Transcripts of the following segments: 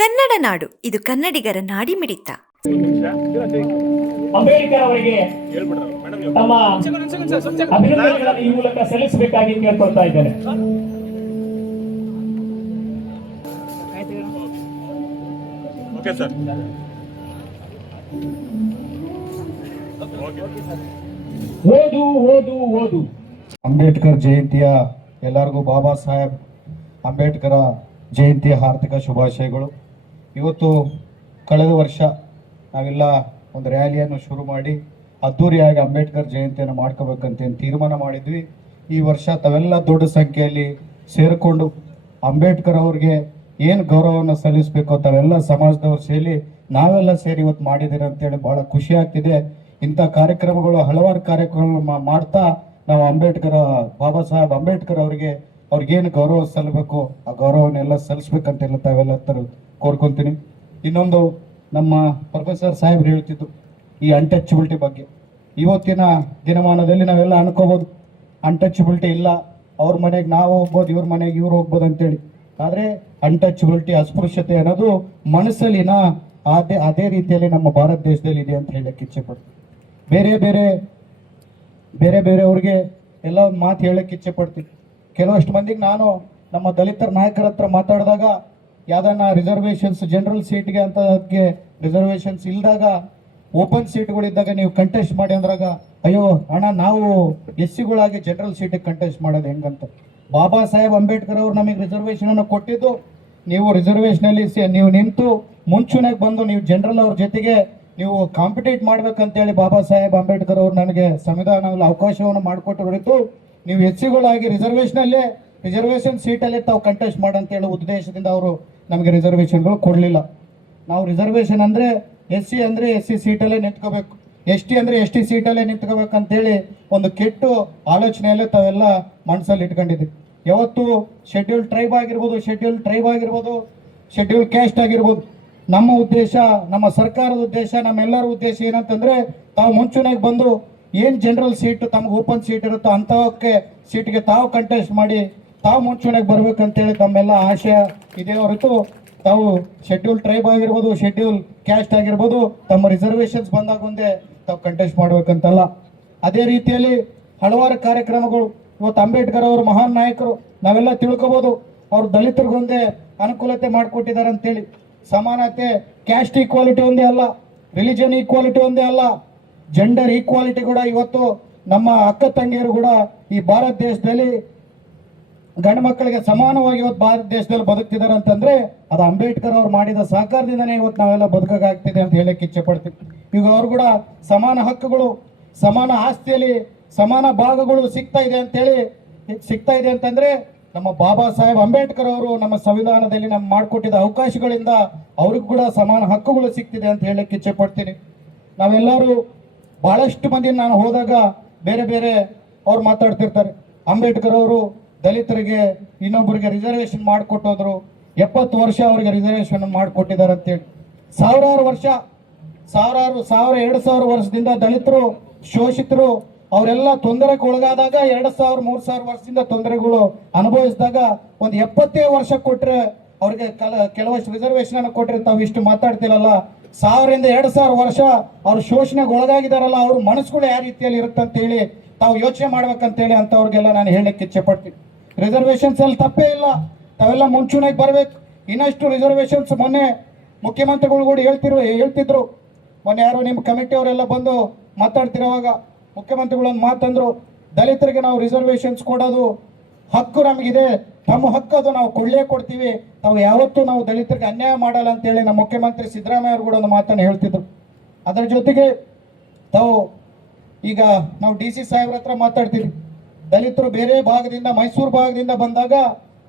ಕನ್ನಡ ನಾಡು, ಇದು ಕನ್ನಡಿಗರ ನಾಡಿಮಿಡಿತ. ಅಂಬೇಡ್ಕರ್ ಅವರಿಗೆ ತಮ್ಮ ಅಭಿನಂದನೆಗಳನ್ನು ಈ ಮೂಲಕ ಸಲ್ಲಿಸಬೇಕಾಗಿ ಕೇಳ್ಕೊಳ್ತಾ ಇದ್ದೇನೆ. ಓದು ಓದು ಓದು. ಅಂಬೇಡ್ಕರ್ ಜಯಂತಿಯ ಎಲ್ಲರಿಗೂ ಬಾಬಾ ಸಾಹೇಬ್ ಅಂಬೇಡ್ಕರ್ ಜಯಂತಿಯ ಹಾರ್ದಿಕ ಶುಭಾಶಯಗಳು. ಇವತ್ತು ಕಳೆದ ವರ್ಷ ನಾವೆಲ್ಲ ಒಂದು ರ್ಯಾಲಿಯನ್ನು ಶುರು ಮಾಡಿ ಅದ್ದೂರಿಯಾಗಿ ಅಂಬೇಡ್ಕರ್ ಜಯಂತಿಯನ್ನು ಮಾಡ್ಕೋಬೇಕಂತ ತೀರ್ಮಾನ ಮಾಡಿದ್ವಿ. ಈ ವರ್ಷ ತಾವೆಲ್ಲ ದೊಡ್ಡ ಸಂಖ್ಯೆಯಲ್ಲಿ ಸೇರಿಕೊಂಡು ಅಂಬೇಡ್ಕರ್ ಅವ್ರಿಗೆ ಏನು ಗೌರವವನ್ನು ಸಲ್ಲಿಸಬೇಕು ತಾವೆಲ್ಲ ಸಮಾಜದವ್ರು ಸೇರಿ ನಾವೆಲ್ಲ ಸೇರಿ ಇವತ್ತು ಮಾಡಿದ್ದೀರಿ ಅಂತೇಳಿ ಭಾಳ ಖುಷಿ ಆಗ್ತಿದೆ. ಇಂಥ ಕಾರ್ಯಕ್ರಮಗಳು ಹಲವಾರು ಕಾರ್ಯಕ್ರಮ ಮಾಡ್ತಾ ನಾವು ಅಂಬೇಡ್ಕರ್ ಬಾಬಾ ಸಾಹೇಬ್ ಅಂಬೇಡ್ಕರ್ ಅವ್ರಿಗೇನು ಗೌರವ ಸಲ್ಲಬೇಕು ಆ ಗೌರವನ್ನೆಲ್ಲ ಸಲ್ಲಿಸ್ಬೇಕಂತೆಲ್ಲ ತಾವೆಲ್ಲ ಕೋರ್ಕೊಂತೀನಿ. ಇನ್ನೊಂದು ನಮ್ಮ ಪ್ರೊಫೆಸರ್ ಸಾಹೇಬ್ರು ಹೇಳ್ತಿದ್ದು ಈ ಅನ್ಟಚಬಿಲಿಟಿ ಬಗ್ಗೆ. ಇವತ್ತಿನ ದಿನಮಾನದಲ್ಲಿ ನಾವೆಲ್ಲ ಅನ್ಕೋಬೋದು ಅನ್ಟಚಬಿಲಿಟಿ ಇಲ್ಲ, ಅವ್ರ ಮನೆಗೆ ನಾವು ಹೋಗ್ಬೋದು, ಇವ್ರ ಮನೆಗೆ ಇವ್ರು ಹೋಗ್ಬೋದು ಅಂತೇಳಿ. ಆದರೆ ಅನ್ಟಚಬಿಲಿಟಿ ಅಸ್ಪೃಶ್ಯತೆ ಅನ್ನೋದು ಮನಸ್ಸಲ್ಲಿನ ಅದೇ ರೀತಿಯಲ್ಲಿ ನಮ್ಮ ಭಾರತ ದೇಶದಲ್ಲಿ ಇದೆ ಅಂತ ಹೇಳಕ್ಕೆ ಇಚ್ಛೆ ಪಡ್ತೀನಿ. ಬೇರೆ ಬೇರೆಯವ್ರಿಗೆ ಎಲ್ಲ ಒಂದು ಮಾತು ಹೇಳಕ್ಕೆ ಇಚ್ಛೆ ಪಡ್ತೀನಿ. ಕೆಲವಷ್ಟು ಮಂದಿಗೆ ನಾನು ನಮ್ಮ ದಲಿತರ ನಾಯಕರ ಹತ್ರ ಮಾತಾಡಿದಾಗ ಯಾವ್ದನ್ನ ರಿಸರ್ವೇಷನ್ಸ್ ಜನರಲ್ ಸೀಟ್ಗೆ ಅಂತ ಅದಕ್ಕೆ ರಿಸರ್ವೇಷನ್ಸ್ ಇಲ್ದಾಗ ಓಪನ್ ಸೀಟ್ಗಳಿದ್ದಾಗ ನೀವು ಕಂಟೆಸ್ಟ್ ಮಾಡಿ ಅಂದ್ರಾಗ ಅಯ್ಯೋ ಅಣ್ಣ ನಾವು SC-ಗಳಾಗಿ ಜನರಲ್ ಸೀಟಿಗೆ ಕಂಟೆಸ್ಟ್ ಮಾಡೋದು ಹೆಂಗಂತ. ಬಾಬಾ ಸಾಹೇಬ್ ಅಂಬೇಡ್ಕರ್ ಅವರು ನಮಗೆ ರಿಸರ್ವೇಷನ್ ಅನ್ನು ಕೊಟ್ಟಿದ್ದು, ನೀವು ರಿಸರ್ವೇಷನಲ್ಲಿ ನೀವು ನಿಂತು ಮುಂಚೂಣಿಗೆ ಬಂದು ನೀವು ಜನರಲ್ ಅವ್ರ ಜೊತೆಗೆ ನೀವು ಕಾಂಪಿಟೇಟ್ ಮಾಡ್ಬೇಕಂತೇಳಿ ಬಾಬಾ ಸಾಹೇಬ್ ಅಂಬೇಡ್ಕರ್ ಅವರು ನನಗೆ ಸಂವಿಧಾನದಲ್ಲಿ ಅವಕಾಶವನ್ನು ಮಾಡಿಕೊಟ್ಟು ನೀವು SC-ಗಳಾಗಿ ರಿಸರ್ವೇಷನ್ ಸೀಟಲ್ಲಿ ತಾವು ಕಂಟೆಸ್ಟ್ ಮಾಡಂತೇಳಿ ಉದ್ದೇಶದಿಂದ ಅವರು ನಮಗೆ ರಿಸರ್ವೇಷನ್ಗಳು ಕೊಡಲಿಲ್ಲ. ನಾವು ರಿಸರ್ವೇಷನ್ ಅಂದರೆ SC ಅಂದರೆ SC ಸೀಟಲ್ಲೇ ನಿಂತ್ಕೋಬೇಕು, ST ಅಂದರೆ ST ಸೀಟಲ್ಲೇ ನಿಂತ್ಕೋಬೇಕಂತೇಳಿ ಒಂದು ಕೆಟ್ಟ ಆಲೋಚನೆಯಲ್ಲೇ ತಾವೆಲ್ಲ ಮನಸ್ಸಲ್ಲಿ ಇಟ್ಕೊಂಡಿದ್ವಿ. ಯಾವತ್ತು ಶೆಡ್ಯೂಲ್ ಟ್ರೈಬ್ ಆಗಿರ್ಬೋದು, ಶೆಡ್ಯೂಲ್ ಕ್ಯಾಸ್ಟ್ ಆಗಿರ್ಬೋದು, ನಮ್ಮ ಉದ್ದೇಶ, ನಮ್ಮ ಸರ್ಕಾರದ ಉದ್ದೇಶ, ನಮ್ಮೆಲ್ಲರ ಉದ್ದೇಶ ಏನಂತಂದರೆ ತಾವು ಮುಂಚೂಣಿಗೆ ಬಂದು ಏನು ಜನರಲ್ ಸೀಟ್ ತಮ್ಗೆ ಓಪನ್ ಸೀಟ್ ಇರುತ್ತೋ ಅಂಥವಕ್ಕೆ ಸೀಟ್ಗೆ ತಾವು ಕಂಟೆಸ್ಟ್ ಮಾಡಿ ತಾವು ಮುಂಚೂಣಿಗೆ ಬರ್ಬೇಕಂತೇಳಿ ತಮ್ಮೆಲ್ಲ ಆಶಯ ಇದೆ ಹೊರತು ತಾವು ಶೆಡ್ಯೂಲ್ ಟ್ರೈಬ್ ಆಗಿರ್ಬೋದು, ಶೆಡ್ಯೂಲ್ ಕ್ಯಾಸ್ಟ್ ಆಗಿರ್ಬೋದು, ತಮ್ಮ ರಿಸರ್ವೇಷನ್ಸ್ ಬಂದಾಗ ಮುಂದೆ ತಾವು ಕಂಟೆಸ್ಟ್ ಮಾಡ್ಬೇಕಂತಲ್ಲ. ಅದೇ ರೀತಿಯಲ್ಲಿ ಹಲವಾರು ಕಾರ್ಯಕ್ರಮಗಳು ಇವತ್ತು ಅಂಬೇಡ್ಕರ್ ಅವರು ಮಹಾನ್ ನಾಯಕರು, ನಾವೆಲ್ಲ ತಿಳ್ಕೊಬೋದು. ಅವರು ದಲಿತರಿಗೊಂದೇ ಅನುಕೂಲತೆ ಮಾಡಿಕೊಟ್ಟಿದ್ದಾರೆ ಅಂತೇಳಿ. ಸಮಾನತೆ, ಕ್ಯಾಸ್ಟ್ ಈಕ್ವಾಲಿಟಿ ಒಂದೇ ಅಲ್ಲ, ರಿಲಿಜನ್ ಈಕ್ವಾಲಿಟಿ ಒಂದೇ ಅಲ್ಲ, ಜೆಂಡರ್ ಈಕ್ವಾಲಿಟಿ ಕೂಡ ಇವತ್ತು ನಮ್ಮ ಅಕ್ಕ ತಂಗಿಯರು ಕೂಡ ಈ ಭಾರತ ದೇಶದಲ್ಲಿ ಗಂಡು ಮಕ್ಕಳಿಗೆ ಸಮಾನವಾಗಿ ಇವತ್ತು ಭಾರತ ದೇಶದಲ್ಲಿ ಬದುಕ್ತಿದ್ದಾರೆ ಅಂತಂದ್ರೆ ಅದು ಅಂಬೇಡ್ಕರ್ ಅವ್ರು ಮಾಡಿದ ಸಹಕಾರದಿಂದನೇ ಇವತ್ತು ನಾವೆಲ್ಲ ಬದುಕಾಗ್ತಿದೆ ಅಂತ ಹೇಳಕ್ಕೆ ಇಚ್ಛೆ ಪಡ್ತೀವಿ. ಈಗ ಅವ್ರು ಕೂಡ ಸಮಾನ ಹಕ್ಕುಗಳು, ಸಮಾನ ಆಸ್ತಿಯಲ್ಲಿ ಸಮಾನ ಭಾಗಗಳು ಸಿಗ್ತಾ ಇದೆ ಅಂತಂದ್ರೆ ನಮ್ಮ ಬಾಬಾ ಸಾಹೇಬ್ ಅಂಬೇಡ್ಕರ್ ಅವರು ನಮ್ಮ ಸಂವಿಧಾನದಲ್ಲಿ ನಮ್ಮ ಮಾಡಿಕೊಟ್ಟಿದ್ದ ಅವಕಾಶಗಳಿಂದ ಅವ್ರಿಗೂ ಕೂಡ ಸಮಾನ ಹಕ್ಕುಗಳು ಸಿಗ್ತಿದೆ ಅಂತ ಹೇಳಕ್ಕೆ ಇಚ್ಛೆ ಪಡ್ತೀನಿ. ನಾವೆಲ್ಲರೂ ಬಹಳಷ್ಟು ಮಂದಿ ನಾನು ಹೋದಾಗ ಬೇರೆ ಅವ್ರು ಮಾತಾಡ್ತಿರ್ತಾರೆ, ಅಂಬೇಡ್ಕರ್ ಅವರು ದಲಿತರಿಗೆ ಇನ್ನೊಬ್ಬರಿಗೆ ರಿಸರ್ವೇಷನ್ ಮಾಡಿಕೊಟ್ಟೋದ್ರು, 70 ವರ್ಷ ಅವರಿಗೆ ರಿಸರ್ವೇಷನ್ ಮಾಡಿಕೊಟ್ಟಿದ್ದಾರೆ ಅಂತೇಳಿ. 1000 ವರ್ಷ 2000 ವರ್ಷದಿಂದ ದಲಿತರು ಶೋಷಿತರು ಅವರೆಲ್ಲ ತೊಂದರೆಗೆ ಒಳಗಾದಾಗ 2000-3000 ವರ್ಷದಿಂದ ತೊಂದರೆಗಳು ಅನುಭವಿಸಿದಾಗ ಒಂದು 70 ವರ್ಷ ಕೊಟ್ಟರೆ ಅವ್ರಿಗೆ ಕೆಲವಷ್ಟು ರಿಸರ್ವೇಷನ್ ಅನ್ನು ಕೊಟ್ಟರೆ ತಾವು ಇಷ್ಟು ಮಾತಾಡ್ತಿರಲ್ಲ. 1000-2000 ವರ್ಷ ಅವ್ರು ಶೋಷಣೆಗೆ ಒಳಗಾಗಿದಾರಲ್ಲ, ಅವ್ರ ಮನಸ್ಸುಗಳು ಯಾವ ರೀತಿಯಲ್ಲಿ ಇರುತ್ತಂತ ಹೇಳಿ ತಾವು ಯೋಚನೆ ಮಾಡ್ಬೇಕಂತೇಳಿ ಅಂತವ್ರಿಗೆಲ್ಲ ನಾನು ಹೇಳಕ್ಕೆ ಇಚ್ಛೆ ಪಡ್ತೀನಿ. ರಿಸರ್ವೇಷನ್ಸ್ ಅಲ್ಲಿ ತಪ್ಪೇ ಇಲ್ಲ, ತಾವೆಲ್ಲ ಮುಂಚೂಣಿಗೆ ಬರಬೇಕು. ಇನ್ನಷ್ಟು ರಿಸರ್ವೇಷನ್ಸ್ ಮೊನ್ನೆ ಮುಖ್ಯಮಂತ್ರಿಗಳು ಕೂಡ ಹೇಳ್ತಿದ್ರು. ಮೊನ್ನೆ ಯಾರು ನಿಮ್ಮ ಕಮಿಟಿಯವರೆಲ್ಲ ಬಂದು ಮಾತಾಡ್ತಿರೋವಾಗ ಮುಖ್ಯಮಂತ್ರಿಗಳೊಂದು ಮಾತಂದ್ರು, ದಲಿತರಿಗೆ ನಾವು ರಿಸರ್ವೇಷನ್ಸ್ ಕೊಡೋದು ಹಕ್ಕು ನಮಗಿದೆ, ತಮ್ಮ ಹಕ್ಕು ಅದು ನಾವು ಕೊಡ್ತೀವಿ, ತಾವು ಯಾವತ್ತೂ ನಾವು ದಲಿತರಿಗೆ ಅನ್ಯಾಯ ಮಾಡಲ್ಲ ಅಂತೇಳಿ ನಮ್ಮ ಮುಖ್ಯಮಂತ್ರಿ ಸಿದ್ದರಾಮಯ್ಯ ಅವರು ಕೂಡ ಒಂದು ಮಾತನ್ನು ಹೇಳ್ತಿದ್ರು. ಅದರ ಜೊತೆಗೆ ಈಗ ನಾವು DC ಸಾಹೇಬ್ರ ಹತ್ರ ಮಾತಾಡ್ತೀವಿ. ದಲಿತರು ಬೇರೆ ಭಾಗದಿಂದ, ಮೈಸೂರು ಭಾಗದಿಂದ ಬಂದಾಗ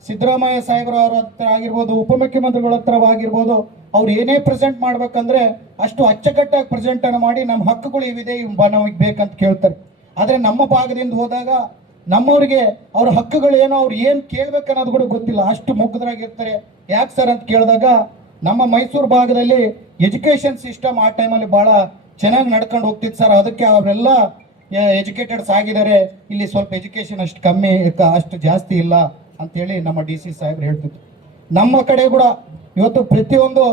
ಸಿದ್ದರಾಮಯ್ಯ ಸಾಹೇಬ್ರ ಹತ್ರ ಆಗಿರ್ಬೋದು, ಉಪಮುಖ್ಯಮಂತ್ರಿಗಳ ಹತ್ರ ಆಗಿರ್ಬೋದು, ಅವ್ರು ಏನೇ ಪ್ರೆಸೆಂಟ್ ಮಾಡ್ಬೇಕಂದ್ರೆ ಅಷ್ಟು ಅಚ್ಚುಕಟ್ಟಾಗಿ ಪ್ರೆಸೆಂಟ್ ಅನ್ನು ಮಾಡಿ ನಮ್ಮ ಹಕ್ಕುಗಳು ಇವಿದೆ, ನಮಗೆ ಬೇಕಂತ ಕೇಳ್ತಾರೆ. ಆದರೆ ನಮ್ಮ ಭಾಗದಿಂದ ಹೋದಾಗ ನಮ್ಮವ್ರಿಗೆ ಅವ್ರ ಹಕ್ಕುಗಳು ಏನೋ, ಅವ್ರು ಏನು ಕೇಳ್ಬೇಕನ್ನೋದು ಕೂಡ ಗೊತ್ತಿಲ್ಲ, ಅಷ್ಟು ಮುಗ್ಧರಾಗಿರ್ತಾರೆ. ಯಾಕೆ ಸರ್ ಅಂತ ಕೇಳಿದಾಗ ನಮ್ಮ ಮೈಸೂರು ಭಾಗದಲ್ಲಿ ಎಜುಕೇಷನ್ ಸಿಸ್ಟಮ್ ಆ ಟೈಮಲ್ಲಿ ಭಾಳ ಚೆನ್ನಾಗಿ ನಡ್ಕೊಂಡು ಹೋಗ್ತಿತ್ತು ಸರ್, ಅದಕ್ಕೆ ಅವರೆಲ್ಲ ಎಜುಕೇಟೆಡ್ಸ್ ಆಗಿದ್ದಾರೆ, ಇಲ್ಲಿ ಸ್ವಲ್ಪ ಎಜುಕೇಷನ್ ಅಷ್ಟು ಕಮ್ಮಿ, ಅಷ್ಟು ಜಾಸ್ತಿ ಇಲ್ಲ ಅಂತೇಳಿ ನಮ್ಮ DC ಸಾಹೇಬ್ರು ಹೇಳ್ತಿದ್ರು. ನಮ್ಮ ಕಡೆ ಕೂಡ ಇವತ್ತು ಪ್ರತಿಯೊಂದು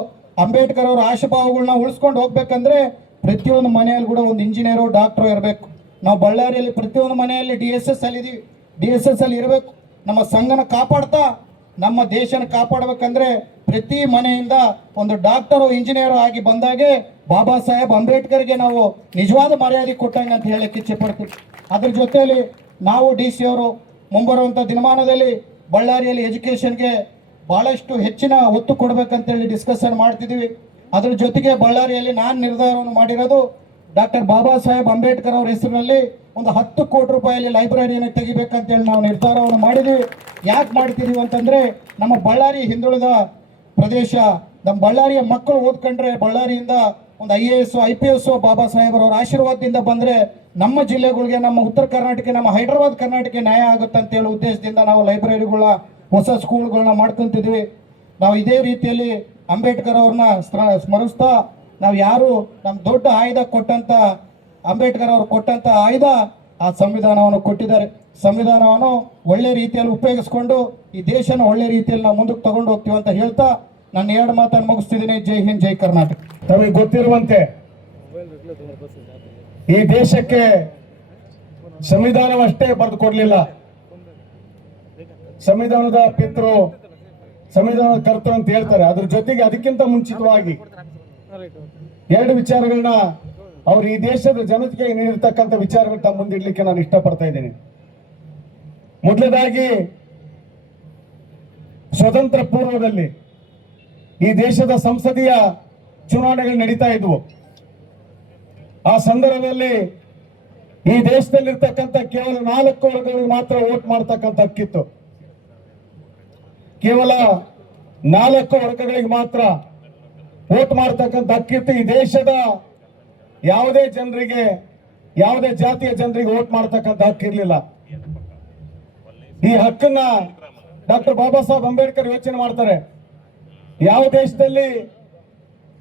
ಅಂಬೇಡ್ಕರ್ ಅವರ ಆಶಾಭಾವಗಳನ್ನ ಉಳಿಸ್ಕೊಂಡು ಹೋಗ್ಬೇಕಂದ್ರೆ ಪ್ರತಿಯೊಂದು ಮನೆಯಲ್ಲಿ ಕೂಡ ಒಂದು ಇಂಜಿನಿಯರು ಡಾಕ್ಟ್ರು ಇರಬೇಕು. ನಾವು ಬಳ್ಳಾರಿಯಲ್ಲಿ ಪ್ರತಿಯೊಂದು ಮನೆಯಲ್ಲಿ DSS ಅಲ್ಲಿ ಇದೀವಿ, DSS ಅಲ್ಲಿ ಇರಬೇಕು. ನಮ್ಮ ಸಂಘನ ಕಾಪಾಡ್ತಾ ನಮ್ಮ ದೇಶನ ಕಾಪಾಡಬೇಕಂದ್ರೆ ಪ್ರತಿ ಮನೆಯಿಂದ ಒಂದು ಡಾಕ್ಟರು ಇಂಜಿನಿಯರು ಆಗಿ ಬಂದಾಗೆ ಬಾಬಾ ಸಾಹೇಬ್ ಅಂಬೇಡ್ಕರ್ಗೆ ನಾವು ನಿಜವಾದ ಮರ್ಯಾದೆ ಕೊಟ್ಟಂಗೆ ಅಂತ ಹೇಳಕ್ಕೆ ಇಚ್ಛೆ ಪಡ್ತೀವಿ. ಅದ್ರ ಜೊತೆಯಲ್ಲಿ ನಾವು DC ಅವರು ಮುಂಬರುವಂಥ ದಿನಮಾನದಲ್ಲಿ ಬಳ್ಳಾರಿಯಲ್ಲಿ ಎಜುಕೇಷನ್ಗೆ ಭಾಳಷ್ಟು ಹೆಚ್ಚಿನ ಒತ್ತು ಕೊಡಬೇಕಂತೇಳಿ ಡಿಸ್ಕಷನ್ ಮಾಡ್ತಿದ್ದೀವಿ. ಅದ್ರ ಜೊತೆಗೆ ಬಳ್ಳಾರಿಯಲ್ಲಿ ನಾನು ನಿರ್ಧಾರವನ್ನು ಮಾಡಿರೋದು ಡಾಕ್ಟರ್ ಬಾಬಾ ಸಾಹೇಬ್ ಅಂಬೇಡ್ಕರ್ ಅವರ ಹೆಸರಿನಲ್ಲಿ ಒಂದು 10 ಕೋಟಿ ರೂಪಾಯಿಯಲ್ಲಿ ಲೈಬ್ರರಿಯನ್ನು ತೆಗಿಬೇಕಂತೇಳಿ ನಾವು ನಿರ್ಧಾರವನ್ನು ಮಾಡಿದ್ದೀವಿ. ಯಾಕೆ ಮಾಡ್ತಿದ್ದೀವಿ ಅಂತಂದರೆ ನಮ್ಮ ಬಳ್ಳಾರಿ ಹಿಂದುಳಿದ ಪ್ರದೇಶ, ನಮ್ಮ ಬಳ್ಳಾರಿಯ ಮಕ್ಕಳು ಓದ್ಕೊಂಡ್ರೆ ಬಳ್ಳಾರಿಯಿಂದ ಒಂದು IAS IPS ಬಾಬಾ ಸಾಹೇಬರವರ ಆಶೀರ್ವಾದದಿಂದ ಬಂದರೆ ನಮ್ಮ ಜಿಲ್ಲೆಗಳಿಗೆ, ನಮ್ಮ ಉತ್ತರ ಕರ್ನಾಟಕ, ನಮ್ಮ ಹೈದರಾಬಾದ್ ಕರ್ನಾಟಕ ನ್ಯಾಯ ಆಗುತ್ತೆ ಅಂತೇಳಿ ಉದ್ದೇಶದಿಂದ ನಾವು ಲೈಬ್ರರಿಗಳನ್ನ, ಹೊಸ ಸ್ಕೂಲ್ಗಳನ್ನ ಮಾಡ್ಕೊಂತಿದ್ವಿ. ನಾವು ಇದೇ ರೀತಿಯಲ್ಲಿ ಅಂಬೇಡ್ಕರ್ ಅವ್ರನ್ನ ಸ್ಮರಿಸ್ತಾ ನಾವು ಯಾರು ನಮ್ಮ ದೊಡ್ಡ ಆಯುಧ ಕೊಟ್ಟಂತ ಅಂಬೇಡ್ಕರ್ ಅವರು ಕೊಟ್ಟಂತ ಆಯುಧ ಆ ಸಂವಿಧಾನವನ್ನು ಕೊಟ್ಟಿದ್ದಾರೆ. ಸಂವಿಧಾನವನ್ನು ಒಳ್ಳೆ ರೀತಿಯಲ್ಲಿ ಉಪಯೋಗಿಸ್ಕೊಂಡು ಈ ದೇಶನ ಒಳ್ಳೆ ರೀತಿಯಲ್ಲಿ ನಾವು ಮುಂದಕ್ಕೆ ತಗೊಂಡು ಹೋಗ್ತೀವಿ ಅಂತ ಹೇಳ್ತಾ ನಾನು 2 ಮಾತನ್ನು ಮುಗಿಸ್ತಿದ್ದೀನಿ. ಜೈ ಹಿಂದ್, ಜೈ ಕರ್ನಾಟಕ. ತಮಗೆ ಗೊತ್ತಿರುವಂತೆ ಈ ದೇಶಕ್ಕೆ ಸಂವಿಧಾನವಷ್ಟೇ ಬರೆದು ಕೊಡಲಿಲ್ಲ, ಸಂವಿಧಾನದ ಪಿತೃ, ಸಂವಿಧಾನದ ಕರ್ತೃ ಅಂತ ಹೇಳ್ತಾರೆ. ಅದ್ರ ಜೊತೆಗೆ ಅದಕ್ಕಿಂತ ಮುಂಚಿತವಾಗಿ 2 ವಿಚಾರಗಳನ್ನ ಅವರು ಈ ದೇಶದ ಜನತೆಗೆ ನೀಡಿರ್ತಕ್ಕಂಥ ವಿಚಾರಗಳು ತಮ್ಮ ಮುಂದಿಡ್ಲಿಕ್ಕೆ ನಾನು ಇಷ್ಟಪಡ್ತಾ ಇದ್ದೇನೆ. ಮೊದಲದಾಗಿ, ಸ್ವತಂತ್ರ ಪೂರ್ವದಲ್ಲಿ ಈ ದೇಶದ ಸಂಸದೀಯ ಚುನಾವಣೆಗಳು ನಡೀತಾ ಇದ್ವು. ಆ ಸಂದರ್ಭದಲ್ಲಿ ಈ ದೇಶದಲ್ಲಿರ್ತಕ್ಕಂಥ ಕೇವಲ 4 ವರ್ಗಗಳಿಗೆ ಮಾತ್ರ ವೋಟ್ ಮಾಡ್ತಕ್ಕಂಥ ಹಕ್ಕಿತ್ತು. ಕೇವಲ 4 ವರ್ಗಗಳಿಗೆ ಮಾತ್ರ ವೋಟ್ ಮಾಡ್ತಕ್ಕಂಥ ಹಕ್ಕಿತ್ತು. ಈ ದೇಶದ ಯಾವುದೇ ಜನರಿಗೆ, ಯಾವುದೇ ಜಾತಿಯ ಜನರಿಗೆ ವೋಟ್ ಮಾಡ್ತಕ್ಕಂಥ ಹಕ್ಕಿರ್ಲಿಲ್ಲ. ಈ ಹಕ್ಕನ್ನ ಡಾಕ್ಟರ್ ಬಾಬಾ ಸಾಹೇಬ್ ಅಂಬೇಡ್ಕರ್ ಯೋಚನೆ ಮಾಡ್ತಾರೆ. ಯಾವ ದೇಶದಲ್ಲಿ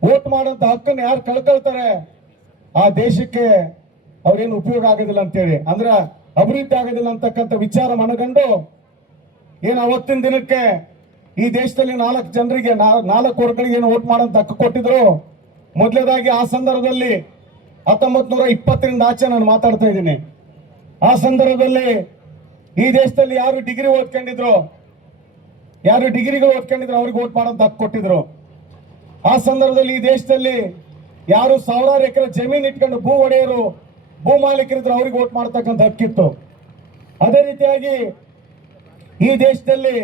ವೋಟ್ ಮಾಡುವಂತ ಹಕ್ಕನ್ನು ಯಾರು ಕಳ್ಕೊಳ್ತಾರೆ ಆ ದೇಶಕ್ಕೆ ಅವ್ರೇನು ಉಪಯೋಗ ಆಗೋದಿಲ್ಲ ಅಂತೇಳಿ, ಅಂದ್ರೆ ಅಭಿವೃದ್ಧಿ ಆಗೋದಿಲ್ಲ ಅಂತಕ್ಕಂಥ ವಿಚಾರ ಮನಗಂಡು ಏನು ಅವತ್ತಿನ ದಿನಕ್ಕೆ ಈ ದೇಶದಲ್ಲಿ 4 ಜನರಿಗೆ, 4 ವರ್ಗಗಳಿಗೆ ಏನು ವೋಟ್ ಮಾಡೋಂತ ಹಕ್ಕು ಕೊಟ್ಟಿದ್ರು. ಮೊದಲನೇದಾಗಿ ಆ ಸಂದರ್ಭದಲ್ಲಿ 1920ರಿಂದ ಆಚೆ ನಾನು ಮಾತಾಡ್ತಾ ಇದ್ದೀನಿ. ಆ ಸಂದರ್ಭದಲ್ಲಿ ಈ ದೇಶದಲ್ಲಿ ಯಾರು ಡಿಗ್ರಿ ಓದ್ಕೊಂಡಿದ್ರು, ಯಾರು ಡಿಗ್ರಿಗಳು ಓದ್ಕೊಂಡಿದ್ರು ಅವ್ರಿಗೆ ವೋಟ್ ಮಾಡೋಂತ ಹಕ್ಕು ಕೊಟ್ಟಿದ್ರು. ಆ ಸಂದರ್ಭದಲ್ಲಿ ಈ ದೇಶದಲ್ಲಿ ಯಾರು 1000 ಎಕರೆ ಜಮೀನು ಇಟ್ಕೊಂಡು ಭೂ ಒಡೆಯರು, ಭೂ ಮಾಲೀಕರಿದ್ರು ಅವ್ರಿಗೆ ವೋಟ್ ಮಾಡ್ತಕ್ಕಂಥ ಹಕ್ಕಿತ್ತು. ಅದೇ ರೀತಿಯಾಗಿ ಈ ದೇಶದಲ್ಲಿ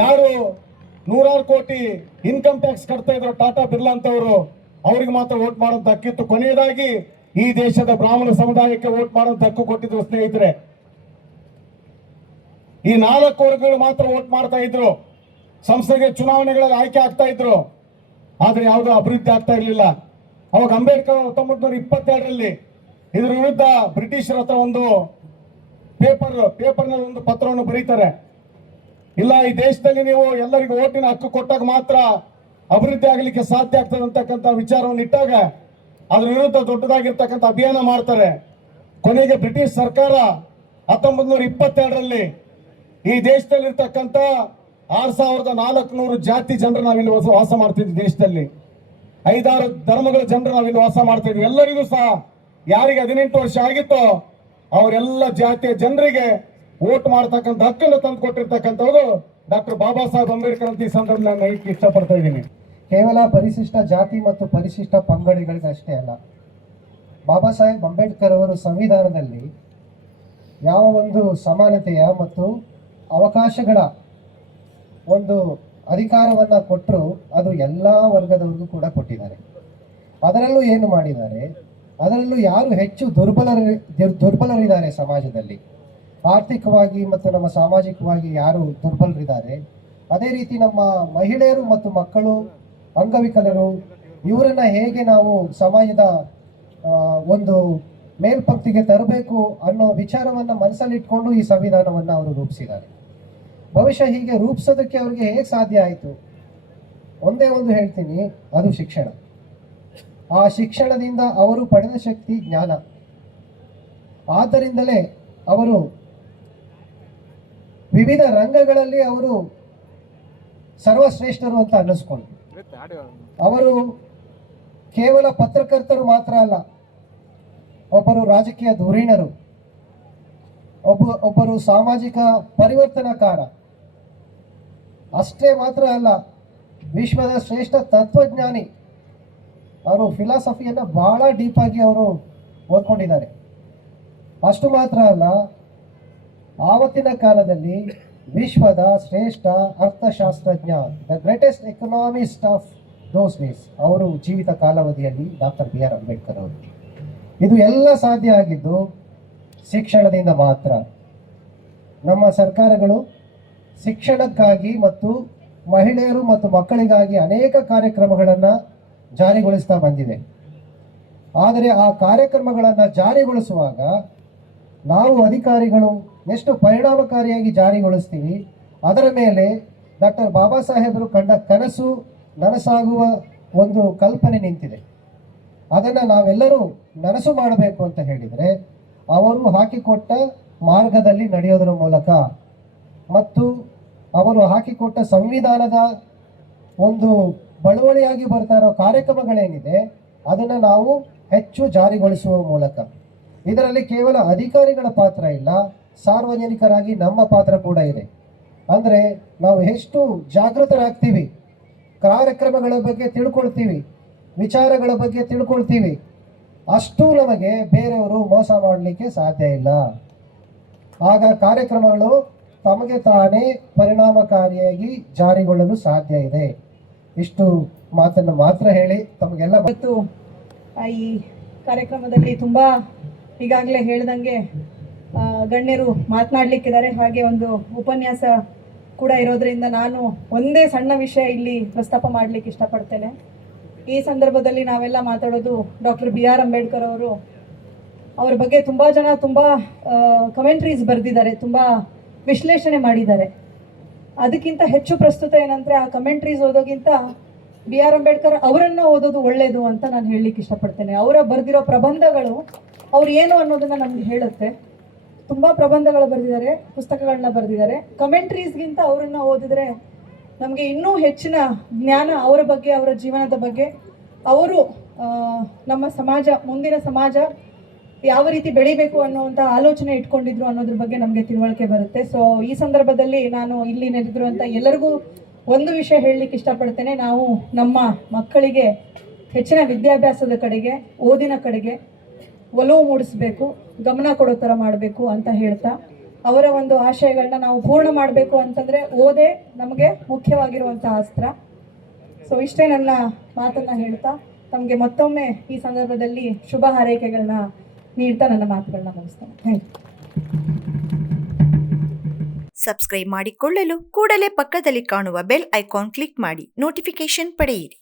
ಯಾರು 100 ಕೋಟಿ ಇನ್ಕಮ್ ಟ್ಯಾಕ್ಸ್ ಕಟ್ತಾ ಇದ್ರು, ಟಾಟಾ ಬಿರ್ಲಾ ಅಂತವರು, ಅವ್ರಿಗೆ ಮಾತ್ರ ವೋಟ್ ಮಾಡೋಂತ ಹಕ್ಕಿತ್ತು. ಕೊನೆಯದಾಗಿ ಈ ದೇಶದ ಬ್ರಾಹ್ಮಣ ಸಮುದಾಯಕ್ಕೆ ವೋಟ್ ಮಾಡೋಂತ ಹಕ್ಕು ಕೊಟ್ಟಿದ್ರು. ಸ್ನೇಹಿತರೆ, ಈ 4 ವರ್ಗಗಳು ಮಾತ್ರ ವೋಟ್ ಮಾಡ್ತಾ ಇದ್ರು. ಸಂಸದೀಯ ಚುನಾವಣೆಗಳಲ್ಲಿ ಆಯ್ಕೆ ಆಗ್ತಾ ಇದ್ರು, ಆದ್ರೆ ಯಾವುದೋ ಅಭಿವೃದ್ಧಿ ಆಗ್ತಾ ಇರಲಿಲ್ಲ. ಅವಾಗ ಅಂಬೇಡ್ಕರ್ 1922ರಲ್ಲಿ ಇದ್ರ ವಿರುದ್ಧ ಬ್ರಿಟಿಷರ ಹತ್ರ ಒಂದು ಪೇಪರ್ನಲ್ಲಿ ಒಂದು ಪತ್ರವನ್ನು ಬರೀತಾರೆ. ಇಲ್ಲ, ಈ ದೇಶದಲ್ಲಿ ನೀವು ಎಲ್ಲರಿಗೂ ವೋಟಿನ ಹಕ್ಕು ಕೊಟ್ಟಾಗ ಮಾತ್ರ ಅಭಿವೃದ್ಧಿ ಆಗಲಿಕ್ಕೆ ಸಾಧ್ಯ ಆಗ್ತದೆ ಅಂತಕ್ಕಂಥ ವಿಚಾರವನ್ನು ಇಟ್ಟಾಗ ಅದ್ರ ವಿರುದ್ಧ ದೊಡ್ಡದಾಗಿರ್ತಕ್ಕಂಥ ಅಭಿಯಾನ ಮಾಡ್ತಾರೆ. ಕೊನೆಗೆ ಬ್ರಿಟಿಷ್ ಸರ್ಕಾರ 1922ರಲ್ಲಿ ಈ ದೇಶದಲ್ಲಿರ್ತಕ್ಕಂಥ 6400 ಜಾತಿ ಜನರು ನಾವಿಲ್ಲಿ ವಾಸ ಮಾಡ್ತಿದ್ವಿ. ದೇಶದಲ್ಲಿ 5-6 ಧರ್ಮಗಳ ಜನರು ನಾವಿಲ್ಲಿ ವಾಸ ಮಾಡ್ತಾ ಇದ್ವಿ. ಎಲ್ಲರಿಗೂ ಸಹ ಯಾರಿಗೆ 18 ವರ್ಷ ಆಗಿತ್ತೋ ಅವರೆಲ್ಲ ಜಾತಿಯ ಜನರಿಗೆ ವೋಟ್ ಮಾಡ್ತಕ್ಕಂಥ ಹಕ್ಕನ್ನು ತಂದು ಕೊಟ್ಟಿರ್ತಕ್ಕಂಥವ್ರು ಡಾಕ್ಟರ್ ಬಾಬಾ ಸಾಹೇಬ್ ಅಂಬೇಡ್ಕರ್ ಅಂತ ಈ ಸಂದರ್ಭದಲ್ಲಿ ನಾನು ಇಷ್ಟಪಡ್ತಾ ಇದ್ದೀನಿ. ಕೇವಲ ಪರಿಶಿಷ್ಟ ಜಾತಿ ಮತ್ತು ಪರಿಶಿಷ್ಟ ಪಂಗಡಗಳಿಗೆ ಅಷ್ಟೇ ಅಲ್ಲ, ಬಾಬಾ ಸಾಹೇಬ್ ಅಂಬೇಡ್ಕರ್ ಅವರು ಸಂವಿಧಾನದಲ್ಲಿ ಯಾವ ಒಂದು ಸಮಾನತೆಯ ಮತ್ತು ಅವಕಾಶಗಳ ಒಂದು ಅಧಿಕಾರವನ್ನ ಕೊಟ್ಟರು ಅದು ಎಲ್ಲ ವರ್ಗದವರಿಗೂ ಕೂಡ ಕೊಟ್ಟಿದ್ದಾರೆ. ಅದರಲ್ಲೂ ಏನು ಮಾಡಿದ್ದಾರೆ, ಅದರಲ್ಲೂ ಯಾರು ಹೆಚ್ಚು ದುರ್ಬಲರಿದ್ದಾರೆ ಸಮಾಜದಲ್ಲಿ, ಆರ್ಥಿಕವಾಗಿ ಮತ್ತು ನಮ್ಮ ಸಾಮಾಜಿಕವಾಗಿ ಯಾರು ದುರ್ಬಲರಿದ್ದಾರೆ, ಅದೇ ರೀತಿ ನಮ್ಮ ಮಹಿಳೆಯರು ಮತ್ತು ಮಕ್ಕಳು, ಅಂಗವಿಕಲರು, ಇವರನ್ನ ಹೇಗೆ ನಾವು ಸಮಾಜದ ಒಂದು ಮೇಲ್ಪಂಕ್ತಿಗೆ ತರಬೇಕು ಅನ್ನೋ ವಿಚಾರವನ್ನು ಮನಸ್ಸಲ್ಲಿಟ್ಕೊಂಡು ಈ ಸಂವಿಧಾನವನ್ನು ಅವರು ರೂಪಿಸಿದ್ದಾರೆ. ಬಹುಶಃ ಹೀಗೆ ರೂಪಿಸೋದಕ್ಕೆ ಅವರಿಗೆ ಹೇಗೆ ಸಾಧ್ಯ ಆಯಿತು? ಒಂದೇ ಒಂದು ಹೇಳ್ತೀನಿ, ಅದು ಶಿಕ್ಷಣ. ಆ ಶಿಕ್ಷಣದಿಂದ ಅವರು ಪಡೆದ ಶಕ್ತಿ ಜ್ಞಾನ. ಆದ್ದರಿಂದಲೇ ಅವರು ವಿವಿಧ ರಂಗಗಳಲ್ಲಿ ಅವರು ಸರ್ವಶ್ರೇಷ್ಠರು ಅಂತ ಅನ್ನಿಸ್ಕೊಂಡು ಅವರು ಕೇವಲ ಪತ್ರಕರ್ತರು ಮಾತ್ರ ಅಲ್ಲ, ಒಬ್ಬರು ರಾಜಕೀಯ ಧುರೀಣರು, ಒಬ್ಬರು ಸಾಮಾಜಿಕ ಪರಿವರ್ತನಕಾರ, ಅಷ್ಟೇ ಮಾತ್ರ ಅಲ್ಲ ವಿಶ್ವದ ಶ್ರೇಷ್ಠ ತತ್ವಜ್ಞಾನಿ. ಅವರು ಫಿಲಾಸಫಿಯನ್ನು ಬಹಳ ಡೀಪಾಗಿ ಅವರು ಓದ್ಕೊಂಡಿದ್ದಾರೆ. ಅಷ್ಟು ಮಾತ್ರ ಅಲ್ಲ, ಆವತ್ತಿನ ಕಾಲದಲ್ಲಿ ವಿಶ್ವದ ಶ್ರೇಷ್ಠ ಅರ್ಥಶಾಸ್ತ್ರಜ್ಞ, the greatest economist of those days, ಅವರು ಜೀವಿತ ಕಾಲಾವಧಿಯಲ್ಲಿ ಡಾಕ್ಟರ್ ಬಿ ಆರ್ ಅಂಬೇಡ್ಕರ್ ಅವರು. ಇದು ಎಲ್ಲ ಸಾಧ್ಯ ಆಗಿದ್ದು ಶಿಕ್ಷಣದಿಂದ ಮಾತ್ರ. ನಮ್ಮ ಸರ್ಕಾರಗಳು ಶಿಕ್ಷಣಕ್ಕಾಗಿ ಮತ್ತು ಮಹಿಳೆಯರು ಮತ್ತು ಮಕ್ಕಳಿಗಾಗಿ ಅನೇಕ ಕಾರ್ಯಕ್ರಮಗಳನ್ನು ಜಾರಿಗೊಳಿಸ್ತಾ ಬಂದಿದೆ. ಆದರೆ ಆ ಕಾರ್ಯಕ್ರಮಗಳನ್ನು ಜಾರಿಗೊಳಿಸುವಾಗ ನಾವು ಅಧಿಕಾರಿಗಳು ಎಷ್ಟು ಪರಿಣಾಮಕಾರಿಯಾಗಿ ಜಾರಿಗೊಳಿಸ್ತೀವಿ, ಅದರ ಮೇಲೆ ಡಾಕ್ಟರ್ ಬಾಬಾ ಸಾಹೇಬರು ಕಂಡ ಕನಸು ನನಸಾಗುವ ಒಂದು ಕಲ್ಪನೆ ನಿಂತಿದೆ. ಅದನ್ನು ನಾವೆಲ್ಲರೂ ನನಸು ಮಾಡಬೇಕು ಅಂತ ಹೇಳಿದರೆ ಅವರು ಹಾಕಿಕೊಟ್ಟ ಮಾರ್ಗದಲ್ಲಿ ನಡೆಯೋದರ ಮೂಲಕ ಮತ್ತು ಅವರು ಹಾಕಿಕೊಟ್ಟ ಸಂವಿಧಾನದ ಒಂದು ಬಳುವಳಿಯಾಗಿ ಬರ್ತಾ ಇರೋ ಕಾರ್ಯಕ್ರಮಗಳೇನಿದೆ ಅದನ್ನು ನಾವು ಹೆಚ್ಚು ಜಾರಿಗೊಳಿಸುವ ಮೂಲಕ. ಇದರಲ್ಲಿ ಕೇವಲ ಅಧಿಕಾರಿಗಳ ಪಾತ್ರ ಇಲ್ಲ, ಸಾರ್ವಜನಿಕರಾಗಿ ನಮ್ಮ ಪಾತ್ರ ಕೂಡ ಇದೆ. ಅಂದರೆ ನಾವು ಎಷ್ಟು ಜಾಗೃತರಾಗ್ತೀವಿ, ಕಾರ್ಯಕ್ರಮಗಳ ಬಗ್ಗೆ ತಿಳ್ಕೊಳ್ತೀವಿ, ವಿಚಾರಗಳ ಬಗ್ಗೆ ತಿಳ್ಕೊಳ್ತೀವಿ, ಅಷ್ಟು ನಮಗೆ ಬೇರೆಯವರು ಮೋಸ ಮಾಡಲಿಕ್ಕೆ ಸಾಧ್ಯ ಇಲ್ಲ. ಆಗ ಕಾರ್ಯಕ್ರಮಗಳು ತಮಗೆ ತಾನೇ ಪರಿಣಾಮಕಾರಿಯಾಗಿ ಜಾರಿಗೊಳ್ಳಲು ಸಾಧ್ಯ ಇದೆ. ಇಷ್ಟು ಮಾತನ್ನು ಮಾತ್ರ ಹೇಳಿ ತಮಗೆಲ್ಲ ಇವತ್ತು ಈ ಕಾರ್ಯಕ್ರಮದಲ್ಲಿ ತುಂಬ ಈಗಾಗಲೇ ಹೇಳ್ದಂಗೆ ಗಣ್ಯರು ಮಾತನಾಡಲಿಕ್ಕಿದ್ದಾರೆ. ಹಾಗೆ ಒಂದು ಉಪನ್ಯಾಸ ಕೂಡ ಇರೋದ್ರಿಂದ ನಾನು ಒಂದೇ ಸಣ್ಣ ವಿಷಯ ಇಲ್ಲಿ ಪ್ರಸ್ತಾಪ ಮಾಡಲಿಕ್ಕೆ ಇಷ್ಟಪಡ್ತೇನೆ. ಈ ಸಂದರ್ಭದಲ್ಲಿ ನಾವೆಲ್ಲ ಮಾತಾಡೋದು ಡಾಕ್ಟರ್ ಬಿ ಆರ್ ಅಂಬೇಡ್ಕರ್ ಅವರು. ಅವ್ರ ಬಗ್ಗೆ ತುಂಬ ಜನ ತುಂಬ ಕಮೆಂಟ್ರೀಸ್ ಬರೆದಿದ್ದಾರೆ, ತುಂಬ ವಿಶ್ಲೇಷಣೆ ಮಾಡಿದ್ದಾರೆ. ಅದಕ್ಕಿಂತ ಹೆಚ್ಚು ಪ್ರಸ್ತುತ ಏನಂದರೆ ಆ ಕಮೆಂಟ್ರೀಸ್ ಓದೋಗಿಂತ ಬಿ ಆರ್ ಅಂಬೇಡ್ಕರ್ ಅವರನ್ನು ಓದೋದು ಒಳ್ಳೆಯದು ಅಂತ ನಾನು ಹೇಳಲಿಕ್ಕೆ ಇಷ್ಟಪಡ್ತೇನೆ. ಅವರ ಬರೆದಿರೋ ಪ್ರಬಂಧಗಳು ಅವ್ರು ಏನು ಅನ್ನೋದನ್ನು ನಮ್ಗೆ ಹೇಳುತ್ತೆ. ತುಂಬ ಪ್ರಬಂಧಗಳು ಬರೆದಿದ್ದಾರೆ, ಪುಸ್ತಕಗಳನ್ನ ಬರೆದಿದ್ದಾರೆ. ಕಮೆಂಟ್ರೀಸ್ಗಿಂತ ಅವರನ್ನು ಓದಿದ್ರೆ ನಮಗೆ ಇನ್ನೂ ಹೆಚ್ಚಿನ ಜ್ಞಾನ ಅವರ ಬಗ್ಗೆ, ಅವರ ಜೀವನದ ಬಗ್ಗೆ, ಅವರು ನಮ್ಮ ಸಮಾಜ, ಮುಂದಿನ ಸಮಾಜ ಯಾವ ರೀತಿ ಬೆಳಿಬೇಕು ಅನ್ನುವಂಥ ಆಲೋಚನೆ ಇಟ್ಕೊಂಡಿದ್ರು ಅನ್ನೋದ್ರ ಬಗ್ಗೆ ನಮಗೆ ತಿಳುವಳಿಕೆ ಬರುತ್ತೆ. ಸೊ ಈ ಸಂದರ್ಭದಲ್ಲಿ ನಾನು ಇಲ್ಲಿ ನೆರೆದಿರುವಂಥ ಎಲ್ಲರಿಗೂ ಒಂದು ವಿಷಯ ಹೇಳಲಿಕ್ಕೆ ಇಷ್ಟಪಡ್ತೇನೆ. ನಾವು ನಮ್ಮ ಮಕ್ಕಳಿಗೆ ಹೆಚ್ಚಿನ ವಿದ್ಯಾಭ್ಯಾಸದ ಕಡೆಗೆ, ಓದಿನ ಕಡೆಗೆ ಒಲವು ಮೂಡಿಸಬೇಕು, ಗಮನ ಕೊಡೋ ಥರ ಮಾಡಬೇಕು ಅಂತ ಹೇಳ್ತಾ, ಅವರ ಒಂದು ಆಶಯಗಳನ್ನ ನಾವು ಪೂರ್ಣ ಮಾಡಬೇಕು ಅಂತಂದರೆ ಓದೇ ನಮಗೆ ಮುಖ್ಯವಾಗಿರುವಂಥ ಅಸ್ತ್ರ. ಸೊ ಇಷ್ಟೇ ನನ್ನ ಮಾತನ್ನು ಹೇಳ್ತಾ ತಮಗೆ ಮತ್ತೊಮ್ಮೆ ಈ ಸಂದರ್ಭದಲ್ಲಿ ಶುಭ ಹಾರೈಕೆಗಳನ್ನ ನೀಡ್ತಾ ನನ್ನ ಮಾತುಗಳನ್ನ ಮುಗಿಸ್ತೇನೆ. Thank you. ಸಬ್ಸ್ಕ್ರೈಬ್ ಮಾಡಿಕೊಳ್ಳಲು ಕೂಡಲೇ ಪಕ್ಕದಲ್ಲಿ ಕಾಣುವ ಬೆಲ್ ಐಕಾನ್ ಕ್ಲಿಕ್ ಮಾಡಿ ನೋಟಿಫಿಕೇಶನ್ ಪಡೆಯಿರಿ.